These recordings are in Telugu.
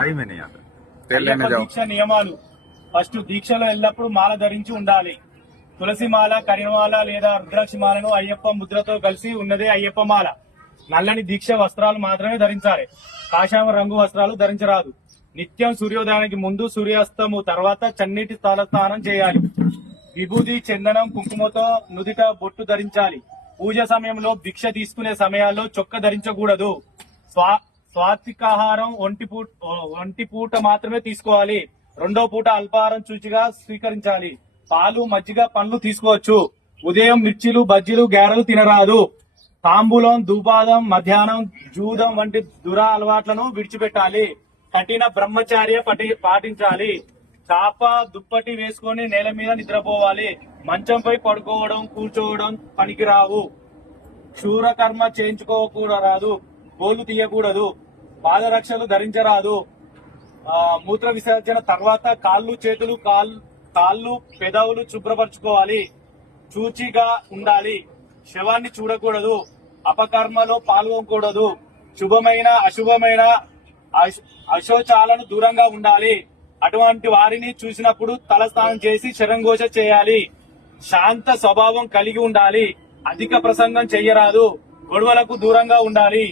అయ్యప్ప దీక్ష నియమాలు. ఫస్ట్ దీక్షలో ఎల్లప్పుడూ మాల ధరించి ఉండాలి. తులసి మాల, కరిమాల లేదా రుద్రాక్షి మాలను అయ్యప్ప ముద్రతో కలిసి ఉన్నదే అయ్యప్ప మాల. నల్లని దీక్ష వస్త్రాలు మాత్రమే ధరించాలి. కాషాయ రంగు వస్త్రాలు ధరించరాదు. నిత్యం సూర్యోదయానికి ముందు, సూర్యాస్తము తర్వాత చన్నీటి తలస్నానం చేయాలి. విభూది, చందనం, కుంకుమతో నుదిట బొట్టు ధరించాలి. పూజ సమయంలో భిక్ష తీసుకునే సమయాల్లో చొక్క ధరించకూడదు. స్వాత్వికాహారం ఒంటి పూట మాత్రమే తీసుకోవాలి. రెండో పూట అల్పాహారం చూచిగా స్వీకరించాలి. పాలు, మజ్జిగ, పండ్లు తీసుకోవచ్చు. ఉదయం మిర్చిలు, బజ్జీలు, గారెలు తినరాదు. తాంబూలం, ధూపాదం, మధ్యాహ్నం జూదం వంటి దురా అలవాట్లను విడిచిపెట్టాలి. కఠిన బ్రహ్మచార్య పాటించాలి. చాప, దుప్పటి వేసుకుని నేల మీద నిద్రపోవాలి. మంచంపై పడుకోవడం, కూర్చోవడం పనికిరావు. శూరకర్మ చేయించుకోకూడదు. గోళ్లు తీయకూడదు. పాదరక్షలు ధరించరాదు. మూత్ర విసర్జన తర్వాత కాళ్ళు, చేతులు, కాళ్ళు, పెదవులు శుభ్రపరచుకోవాలి. చూచిగా ఉండాలి. శవాన్ని చూడకూడదు. అపకర్మలో పాల్గొనకూడదు. శుభమైన అశుభమైన అశోచాలను దూరంగా ఉండాలి. అటువంటి వారిని చూసినప్పుడు తలస్నానం చేసి శరంఘోష చేయాలి. శాంత స్వభావం కలిగి ఉండాలి. అధిక ప్రసంగం చెయ్యరాదు. గొడవలకు దూరంగా ఉండాలి.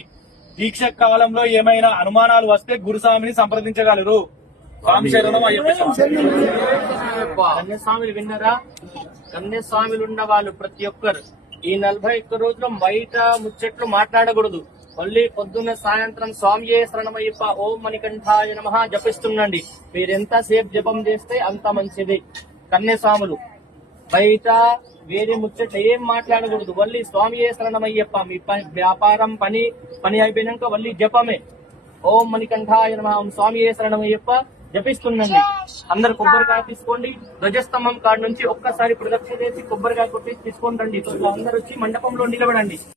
దీక్ష కాలంలో ఏమైనా అనుమానాలు వస్తే గురుస్వామిని సంప్రదించగలరు. కన్యస్వామిలు విన్నరా? కన్యస్వామిలు ఉన్న వాళ్ళు ప్రతి ఒక్కరు ఈ 41 రోజులు బయట ముచ్చట్లు మాట్లాడకూడదు. మళ్ళీ పొద్దున్న సాయంత్రం స్వామియే శరణమయ్యప్ప, ఓం మణికంఠాయ నమః జపిస్తుండండి. మీరెంత సేపు జపం చేస్తే అంత మంచిది. కన్యస్వాములు బయట వేరే ముచ్చట ఏం మాట్లాడకూడదు. వల్లి స్వామియే శరణమయ్యప్ప. మీ వ్యాపారం పని అయిపోయినాక వల్లి జపమే. ఓం మణికంఠాయ నమః, ఓం స్వామియే శరణమయ్యప్ప జపిస్తుండండి. అందరు కొబ్బరికాయ తీసుకోండి. ధ్వజస్తంభం కాడ నుంచి ఒక్కసారి ప్రదక్షిణ చేసి కొబ్బరికాయ కొట్టి తీసుకొని రండి. అందరు వచ్చి మండపంలో నిలబడండి.